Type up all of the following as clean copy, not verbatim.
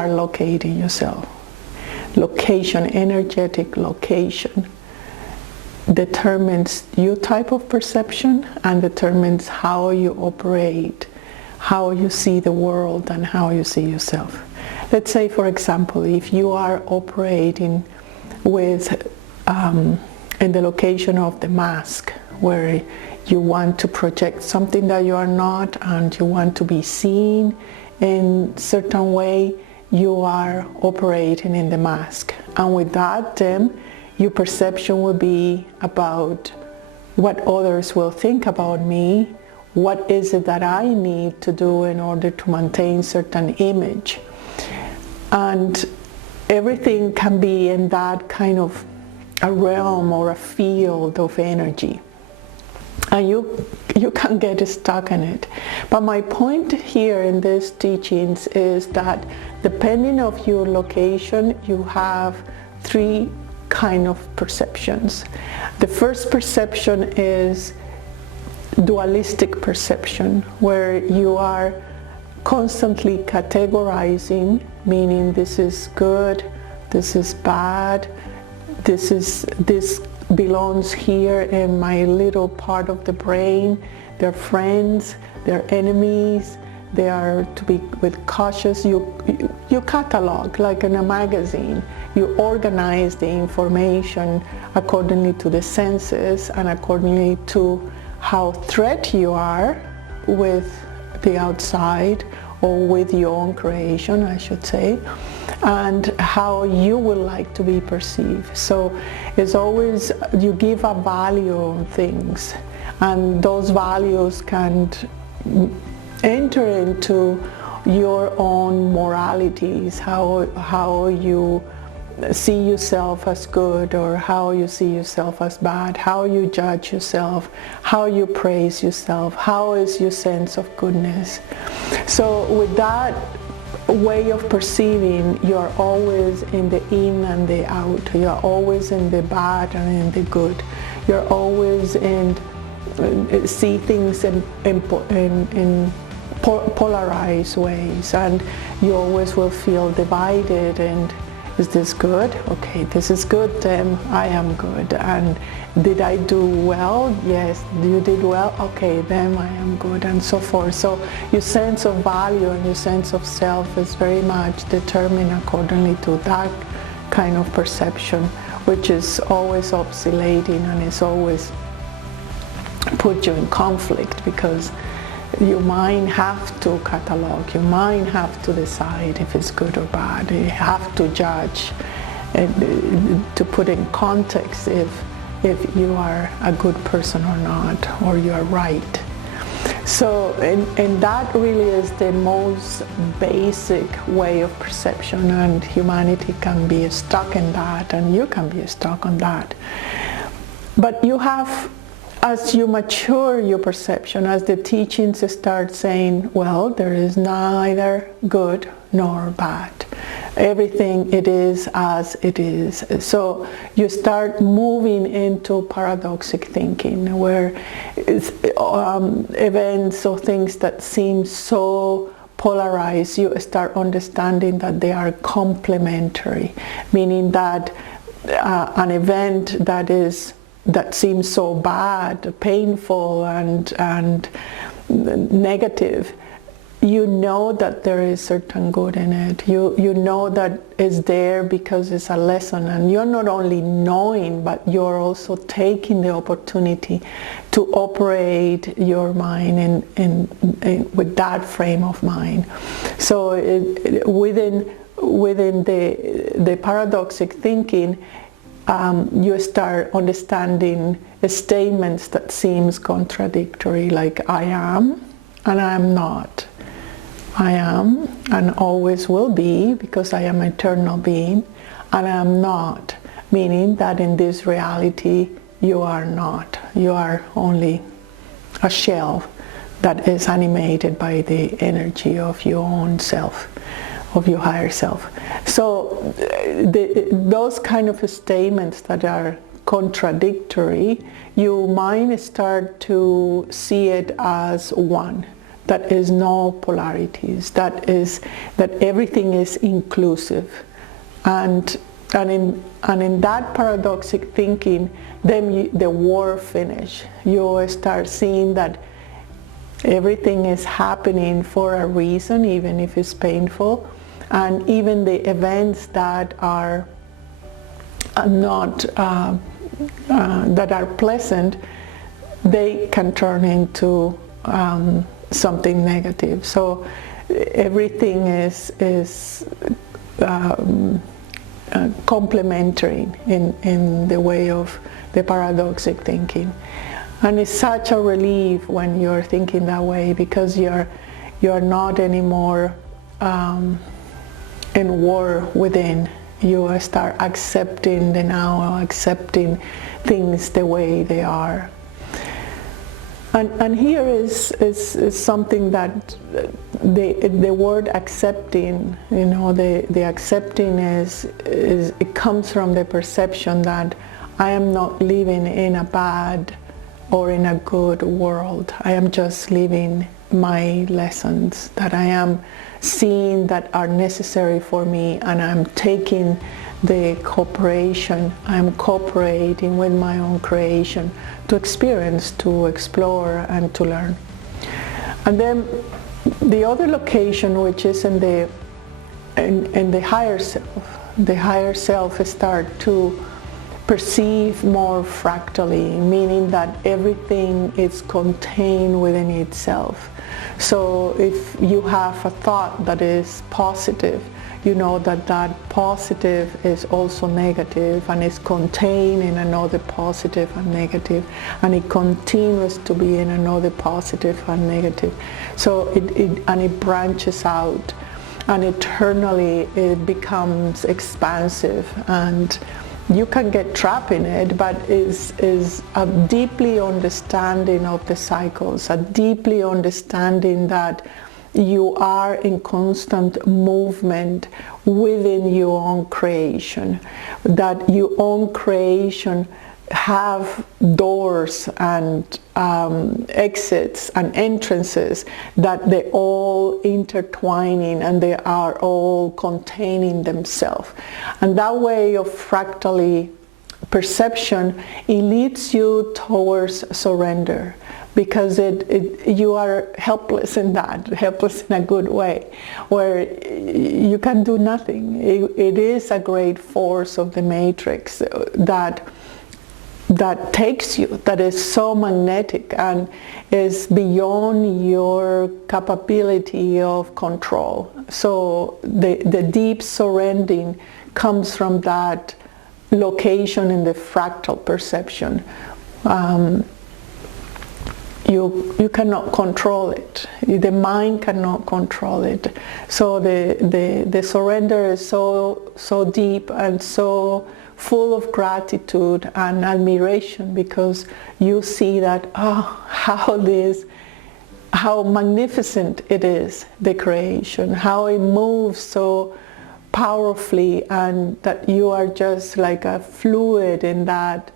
are locating yourself. Location, energetic location, determines your type of perception and determines how you operate, how you see the world and how you see yourself. Let's say, for example, if you are operating with in the location of the mask, where you want to project something that you are not and you want to be seen in a certain way, you are operating in the mask. And with that, then your perception will be about what others will think about me, what is it that I need to do in order to maintain certain image. And everything can be in that kind of a realm or a field of energy. And you can get stuck in it. But my point here in these teachings is that depending on your location, you have three kind of perceptions. The first perception is dualistic perception, where you are constantly categorizing, meaning this is good, this is bad, this belongs here in my little part of the brain. They're friends, they're enemies, they are to be with cautious. You catalog like in a magazine. You organize the information accordingly to the senses and accordingly to how threat you are with the outside or with your own creation, I should say, and how you would like to be perceived. So it's always, you give a value on things, and those values can enter into your own moralities, how you see yourself as good or how you see yourself as bad, how you judge yourself, how you praise yourself, how is your sense of goodness. So with that way of perceiving, you are always in the in and the out. You are always in the bad and in the good. You're always in see things in polarized ways, and you always will feel divided. And is this good? Okay, this is good, then I am good. And did I do well? Yes, you did well. Okay, then I am good, and so forth. So your sense of value and your sense of self is very much determined accordingly to that kind of perception, which is always oscillating and is always put you in conflict, because your mind have to catalog, your mind have to decide if it's good or bad. You have to judge and to put in context if you are a good person or not, or you are right. So, and that really is the most basic way of perception, and humanity can be stuck in that, and you can be stuck on that. But you have, as you mature your perception, as the teachings start saying, well, there is neither good nor bad. Everything it is as it is. So you start moving into paradoxic thinking, where events or things that seem so polarized, you start understanding that they are complementary, meaning that an event that seems so bad, painful and negative, you know that there is certain good in it. You know that it's there because it's a lesson, and you're not only knowing, but you're also taking the opportunity to operate your mind with that frame of mind. So within the paradoxic thinking, you start understanding statements that seems contradictory, like I am and I am not. I am and always will be because I am an eternal being, and I am not, meaning that in this reality you are not. You are only a shell that is animated by the energy of your own self, of your higher self. So those kind of statements that are contradictory, your mind start to see it as one. that is no polarities, that everything is inclusive. And in that paradoxic thinking, then the war finish. You start seeing that everything is happening for a reason, even if it's painful, and even the events that are not that are pleasant, they can turn into something negative. So everything is complementary in the way of the paradoxic thinking. And it's such a relief when you're thinking that way, because you're not anymore in war within. You start accepting the now, accepting things the way they are. And here is something that the word accepting, the accepting is it comes from the perception that I am not living in a bad or in a good world. I am just living my lessons that I am seeing that are necessary for me, and I'm taking the cooperation, I'm cooperating with my own creation to experience, to explore, and to learn. And then the other location, which is in the higher self start to perceive more fractally, meaning that everything is contained within itself. So if you have a thought that is positive, you know that that positive is also negative, and is contained in another positive and negative, and it continues to be in another positive and negative. So it branches out, and eternally it becomes expansive, and you can get trapped in it, but is a deeply understanding of the cycles, a deeply understanding that you are in constant movement within your own creation, that your own creation have doors and exits and entrances, that they're all intertwining and they are all containing themselves. And that way of fractally perception, it leads you towards surrender, because you are helpless in that, helpless in a good way, where you can do nothing. It is a great force of the matrix that takes you, that is so magnetic and is beyond your capability of control. So the deep surrendering comes from that location in the fractal perception. You cannot control it. The mind cannot control it. So the surrender is so deep and so full of gratitude and admiration, because you see that how magnificent it is, the creation, how it moves so powerfully, and that you are just like a fluid in that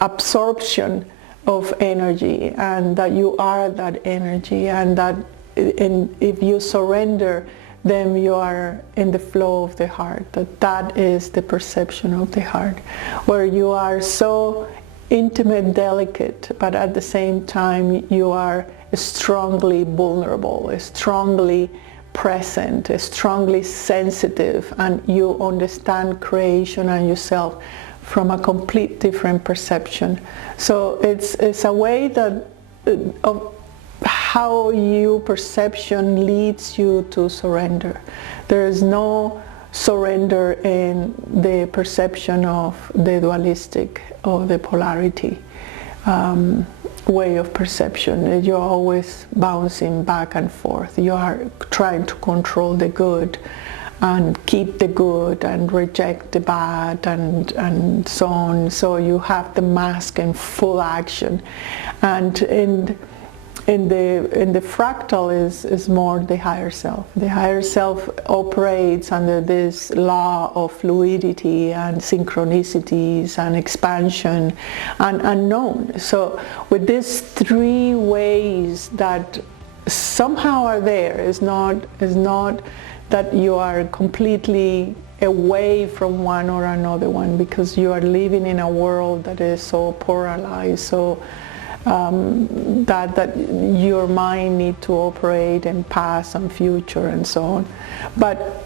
absorption of energy, and that you are that energy, and that if you surrender, then you are in the flow of the heart. That is the perception of the heart, where you are so intimate, delicate, but at the same time you are strongly vulnerable, strongly present, strongly sensitive, and you understand creation and yourself from a complete different perception. So it's a way that of how your perception leads you to surrender. There is no surrender in the perception of the dualistic or the polarity way of perception. You're always bouncing back and forth. You are trying to control the good and keep the good and reject the bad and so on. So you have the mask in full action. And in the fractal is more the higher self. The higher self operates under this law of fluidity and synchronicities and expansion and unknown. So with these three ways that somehow are there, is not that you are completely away from one or another one, because you are living in a world that is so polarized, so that your mind need to operate in past and future and so on. But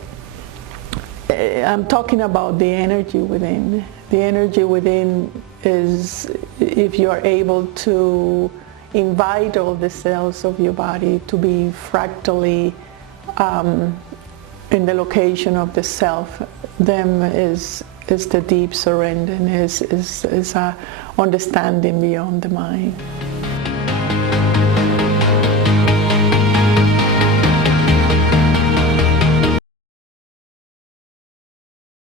I'm talking about the energy within. The energy within is, if you are able to invite all the cells of your body to be fractally in the location of the self, then is the deep surrender, and is a understanding beyond the mind.